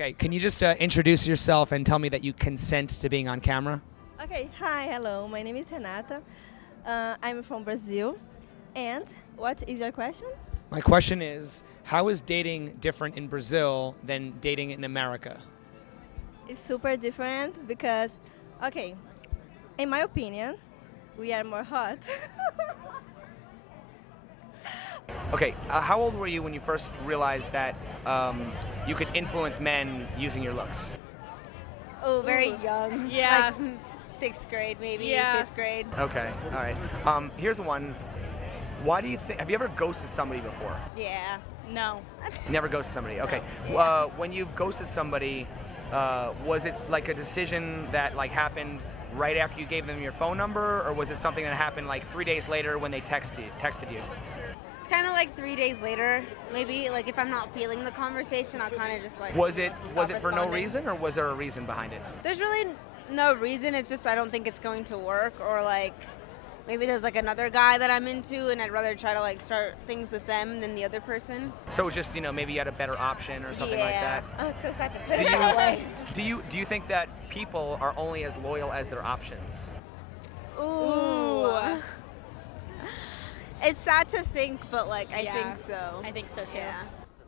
Okay, can you just introduce yourself and tell me that you consent to being on camera? Okay, hi, hello. My name is Renata. I'm from Brazil. And what is your question? My question is, how is dating different in Brazil than dating in America? It's super different because, okay, in my opinion, we are more hot. Okay, how old were you when you first realized that you could influence men using your looks? Oh, very Ooh. young. Yeah. Like sixth grade, maybe Yeah. fifth grade. Okay, all right. Here's one. Why do you think? Have you ever ghosted somebody before? Yeah. No. Never ghosted somebody. Okay. When you've ghosted somebody, was it like a decision that like happened right after you gave them your phone number, or was it something that happened like 3 days later when they texted you? It's kind of like 3 days later, maybe. Like if I'm not feeling the conversation, I'll kind of just like. Was it stop for no responding. reason, or was there a reason behind it? There's really no reason. It's just I don't think it's going to work, or like maybe there's like another guy that I'm into, and I'd rather try to like start things with them than the other person. So it's just maybe you had a better option or something like that. Oh, it's so sad to put Do it that way. you think that people are only as loyal as their options? Ooh. It's sad to think, but like I Yeah. think so. I think so too. Yeah.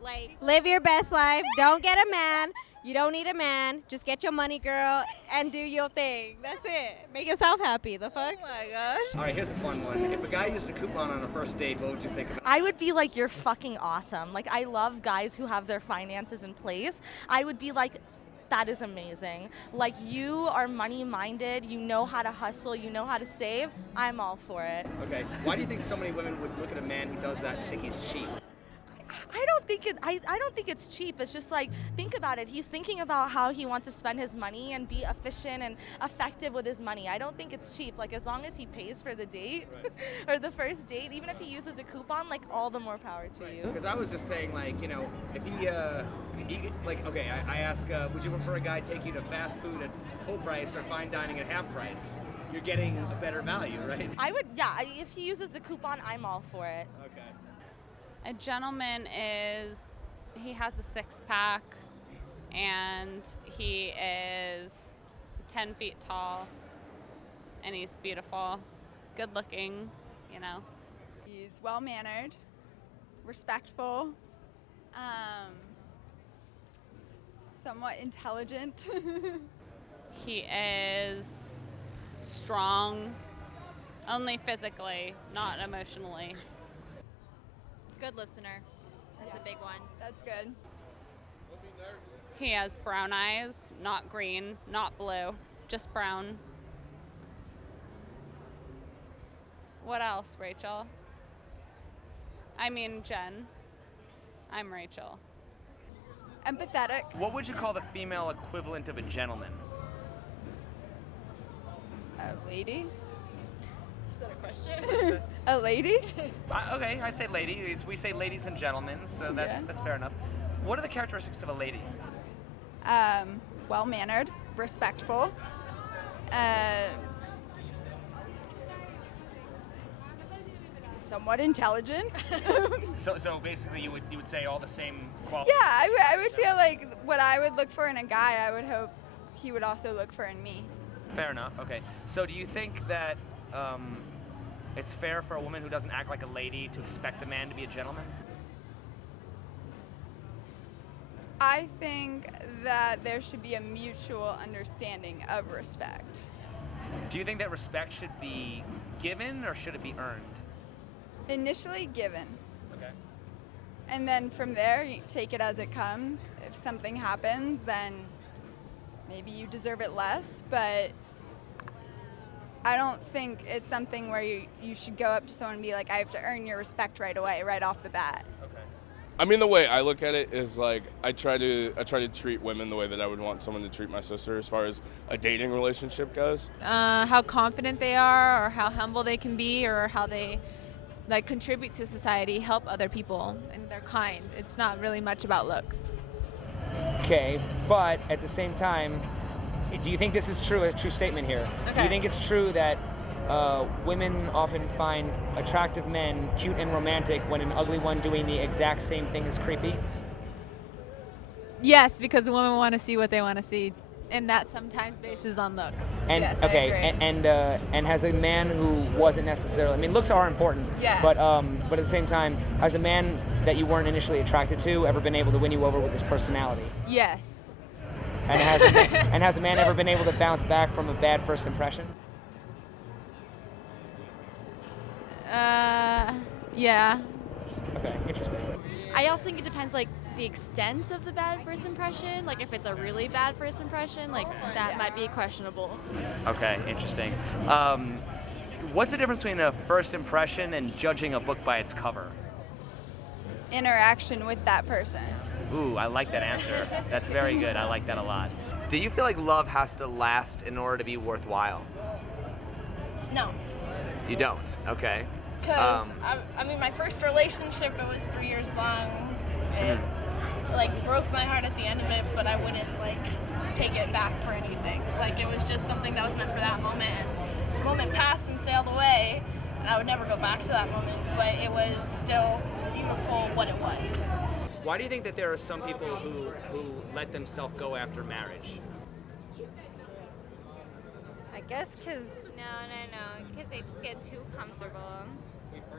Like, live your best life. Don't get a man. You don't need a man. Just get your money, girl, and do your thing. That's it. Make yourself happy. The fuck? Oh my gosh. All right, here's a fun one. If a guy used a coupon on a first date, what would you think of it? I would be like, you're fucking awesome. Like, I love guys who have their finances in place. I would be like, that is amazing. Like, you are money minded. You know how to hustle. You know how to save. I'm all for it. Okay. Why do you think so many women would look at a man who does that and think he's cheap? I don't think it's cheap. It's just like, think about it. He's thinking about how he wants to spend his money and be efficient and effective with his money. I don't think it's cheap. Like, as long as he pays for the date or the first date, even if he uses a coupon, like, all the more power to you. Because I was just saying, like, if he like, okay, I ask, would you prefer a guy take you to fast food at full price or fine dining at half price? You're getting a better value, right? I would, yeah, if he uses the coupon, I'm all for it. Okay. A gentleman he has a six pack and he is 10 feet tall and he's beautiful, good looking, He's well mannered, respectful, somewhat intelligent. He is strong, only physically, not emotionally. Good listener. That's a big one. That's good. He has brown eyes, not green, not blue, just brown. What else, Rachel? I mean, Jen. I'm Rachel. Empathetic. What would you call the female equivalent of a gentleman? A lady. Is that a question? A lady? Okay, I'd say lady. We say ladies and gentlemen, so that's fair enough. What are the characteristics of a lady? Well mannered, respectful. Somewhat intelligent. So basically, you would say all the same qualities. Yeah, I would feel like what I would look for in a guy, I would hope he would also look for in me. Fair enough. Okay. So do you think that it's fair for a woman who doesn't act like a lady to expect a man to be a gentleman? I think that there should be a mutual understanding of respect. Do you think that respect should be given or should it be earned? Initially given, Okay. and then from there, you take it as it comes. If something happens, then maybe you deserve it less, but I don't think it's something where you should go up to someone and be like, I have to earn your respect right away, right off the bat. Okay. I mean, the way I look at it is like I try to treat women the way that I would want someone to treat my sister as far as a dating relationship goes. How confident they are, or how humble they can be, or how they contribute to society, help other people, and they're kind. It's not really much about looks. Okay, but at the same time, do you think this is true? A true statement here. Do Okay. you think it's true that women often find attractive men cute and romantic when an ugly one doing the exact same thing is creepy? Yes, because the women want to see what they want to see, and that sometimes bases on looks. And yes, I okay, agree. and has a man who wasn't necessarily, I mean, looks are important, Yes. but at the same time, has a man that you weren't initially attracted to ever been able to win you over with his personality? Yes. And has a man ever been able to bounce back from a bad first impression? Yeah. Okay, interesting. I also think it depends, like, the extent of the bad first impression. Like, if it's a really bad first impression, like, that might be questionable. Okay, interesting. What's the difference between a first impression and judging a book by its cover? Interaction with that person. Ooh, I like that answer. That's very good. I like that a lot. Do you feel like love has to last in order to be worthwhile? No. You don't. Okay. Because, I mean, my first relationship, it was 3 years long. It, like, broke my heart at the end of it, but I wouldn't, like, take it back for anything. Like, it was just something that was meant for that moment, and the moment passed and sailed away, and I would never go back to that moment, but it was still beautiful what it was. Why do you think that there are some people who let themselves go after marriage? I guess because No, because they just get too comfortable.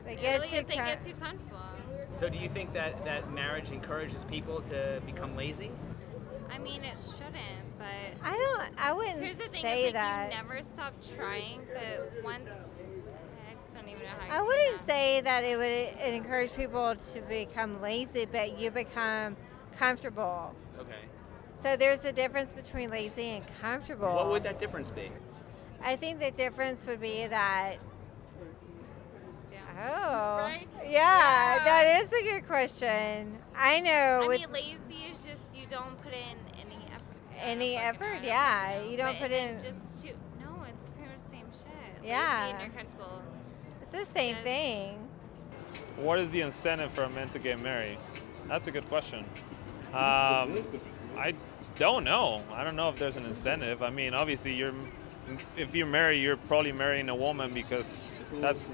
they It get really too is, they get too comfortable. So do you think that marriage encourages people to become lazy? I mean, it shouldn't, but I wouldn't here's the thing: say it's like that. you never stop trying, but once I just don't even know how. I to wouldn't say that it would encourage people to become lazy, but you become comfortable. Okay. So there's a difference between lazy and comfortable. What would that difference be? I think the difference would be that. Oh, Right? yeah, that is a good question. I know. I with mean, lazy is just you don't put in any effort. any effort, yeah, you don't But put in. just to no, it's pretty much the same shit. Yeah. Lazy and you're comfortable. It's the same Just- thing. What is the incentive for a man to get married? That's a good question. I don't know. I don't know if there's an incentive. I mean, obviously, if you marry, you're probably marrying a woman because that's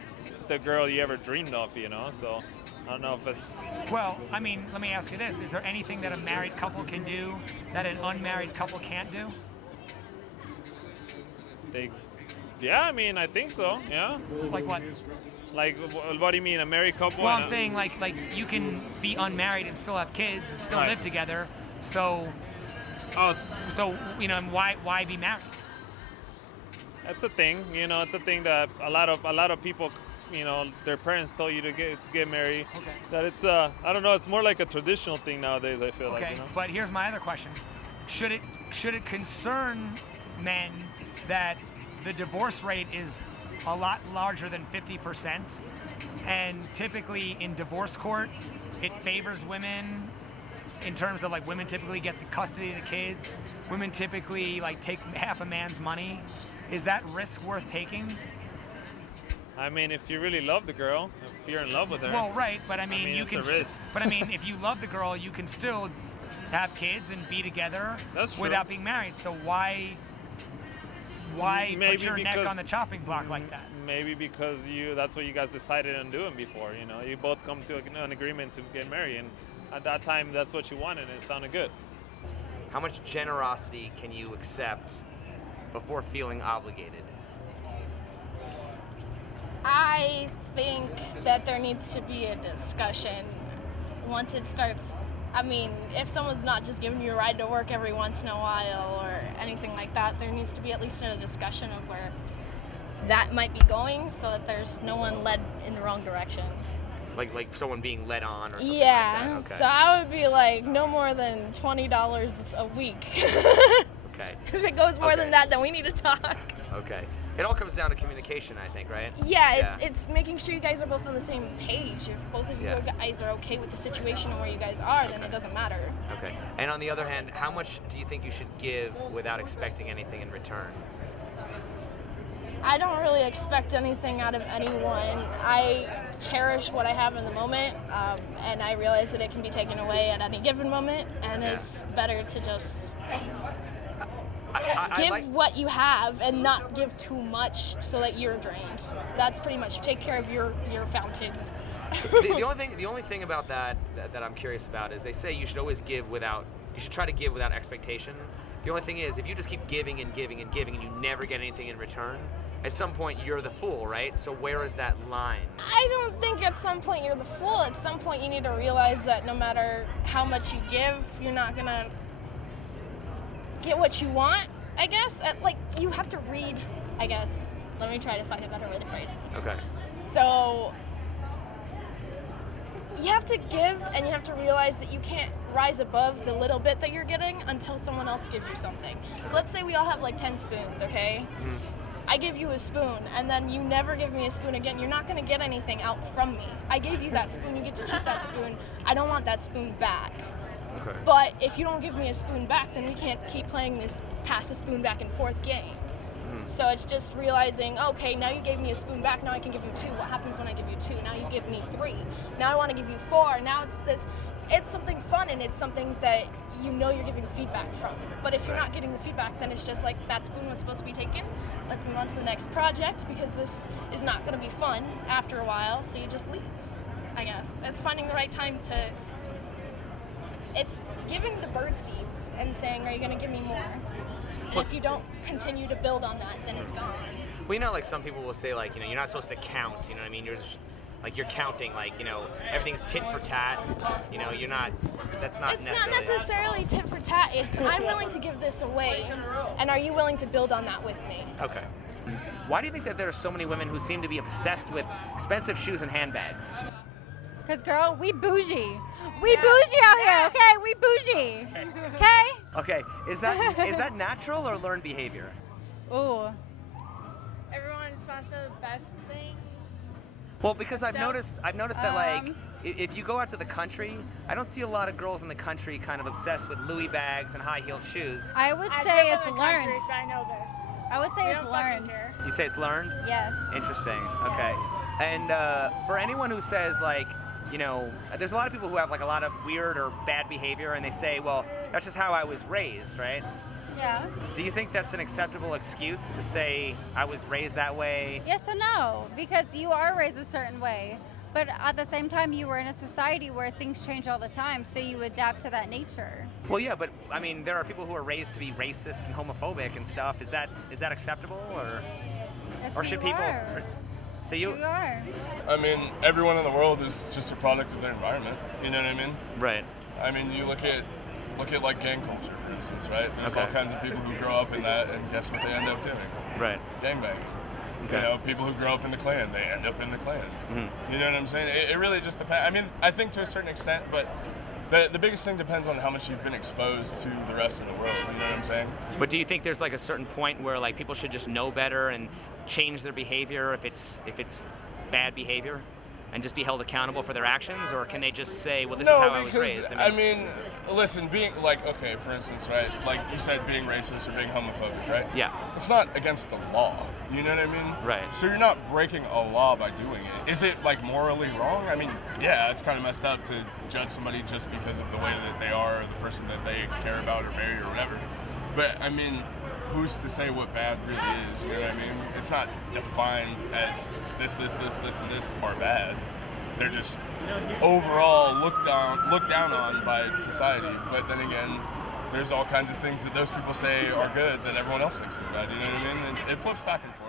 the girl you ever dreamed of, you know? So I don't know if it's... Well, I mean, let me ask you this. Is there anything that a married couple can do that an unmarried couple can't do? Yeah, I mean, I think so, yeah. Like what? Like, what do you mean, a married couple? Well, I'm saying like you can be unmarried and still have kids and still Right. live together. So, you know, why be married? It's a thing, you know. It's a thing that a lot of people, you know, their parents told you to get married. Okay. That it's I don't know. It's more like a traditional thing nowadays. I feel like. Okay, You know? but here's my other question: should it concern men that the divorce rate is a lot larger than 50%, and typically in divorce court, it favors women in terms of like women typically get the custody of the kids. Women typically like take half a man's money. Is that risk worth taking? I mean, if you really love the girl, if you're in love with her. Well, right, but I mean you it's can. a risk. But I mean, if you love the girl, you can still have kids and be together That's true. without being married. So why Maybe put your neck because- on the chopping block like that? Maybe because that's what you guys decided on doing before. You know, you both come to an agreement to get married, and at that time, that's what you wanted, and it sounded good. How much generosity can you accept before feeling obligated? I think that there needs to be a discussion once it starts. I mean, if someone's not just giving you a ride to work every once in a while or anything like that, there needs to be at least a discussion of where that might be going so that there's no one led in the wrong direction. Like someone being led on or something Yeah, like that? Okay. so I would be like no more than $20 a week. Okay. If it goes more Okay. than that, then we need to talk. Okay. It all comes down to communication, I think, right? Yeah, it's making sure you guys are both on the same page. If both of you Yeah. guys are okay with the situation and where you guys are, then it doesn't matter. Okay. And on the other hand, how much do you think you should give without expecting anything in return? I don't really expect anything out of anyone. I cherish what I have in the moment, and I realize that it can be taken away at any given moment, and Yeah. it's better to just I give like- what you have and not give too much so that you're drained. That's pretty much take care of your fountain. the only thing about that I'm curious about is they say you should always give without you should try to give without expectation. The only thing is, if you just keep giving and giving and giving and you never get anything in return, at some point you're the fool, right? So where is that line? I don't think at some point you're the fool. At some point you need to realize that no matter how much you give, you're not gonna get what you want, I guess. Like, you have to read, I guess. Let me try to find a better way to phrase this. Okay. So you have to give, and you have to realize that you can't rise above the little bit that you're getting until someone else gives you something. So let's say we all have like 10 spoons, okay? I give you a spoon, and then you never give me a spoon again. You're not gonna get anything else from me. I gave you that spoon, you get to keep that spoon. I don't want that spoon back. Okay. But if you don't give me a spoon back, then we can't keep playing this pass the spoon back and forth game. So it's just realizing, okay, now you gave me a spoon back, now I can give you 2. What happens when I give you 2? Now you give me 3. Now I want to give you 4. Now it's this. It's something fun, and it's something that you know you're giving feedback from. But if you're not getting the feedback, then it's just like, that spoon was supposed to be taken. Let's move on to the next project, because this is not going to be fun after a while, so you just leave, I guess. It's finding the right time to... It's giving the bird seeds and saying, are you going to give me more? And if you don't continue to build on that, then it's gone. Well, you know, like some people will say, like, you know, you're not supposed to count, you know what I mean? You're just, like, you're counting, like, you know, everything's tit for tat, you know, you're not, that's not It's not necessarily tit for tat. It's, I'm willing to give this away, and are you willing to build on that with me? Okay. Why do you think that there are so many women who seem to be obsessed with expensive shoes and handbags? Because, girl, we bougie. We bougie out here, okay? We bougie. Okay? Okay, is that natural or learned behavior? Ooh. Everyone just wants the best thing. Well, because I've noticed that, like, if you go out to the country, I don't see a lot of girls in the country kind of obsessed with Louis bags and high-heeled shoes. I would say it's learned. I know this. I would say it's learned. You say it's learned? Yes. Interesting. Okay. And for anyone who says, like, you know, there's a lot of people who have like a lot of weird or bad behavior, and they say, well, that's just how I was raised, right? Yeah. Do you think that's an acceptable excuse to say I was raised that way? Yes and no, because you are raised a certain way, but at the same time you were in a society where things change all the time, so you adapt to that nature. Well, yeah, but I mean, there are people who are raised to be racist and homophobic and stuff. Is that acceptable, or should people? So you are. I mean, everyone in the world is just a product of their environment. You know what I mean? Right. I mean, you look at like gang culture, for instance, right? There's Okay. all kinds of people who grow up in that, and guess what they end up doing? Right. Gangbanging. Okay. You know, people who grow up in the Klan, they end up in the Klan. Mm-hmm. You know what I'm saying? It really just depends. I mean, I think to a certain extent, but the biggest thing depends on how much you've been exposed to the rest of the world. You know what I'm saying? But do you think there's like a certain point where like people should just know better and change their behavior if it's bad behavior, and just be held accountable for their actions, or can they just say, well, this is how I was raised? I mean, listen, being like, okay, for instance, right, like you said, being racist or being homophobic, right? Yeah. It's not against the law. You know what I mean? Right. So you're not breaking a law by doing it. Is it like morally wrong? I mean, yeah, it's kind of messed up to judge somebody just because of the way that they are, or the person that they care about or marry or whatever. But I mean, who's to say what bad really is? You know what I mean? It's not defined as this, and this are bad. They're just overall looked down on by society. But then again, there's all kinds of things that those people say are good that everyone else thinks is bad. You know what I mean? And it flips back and forth.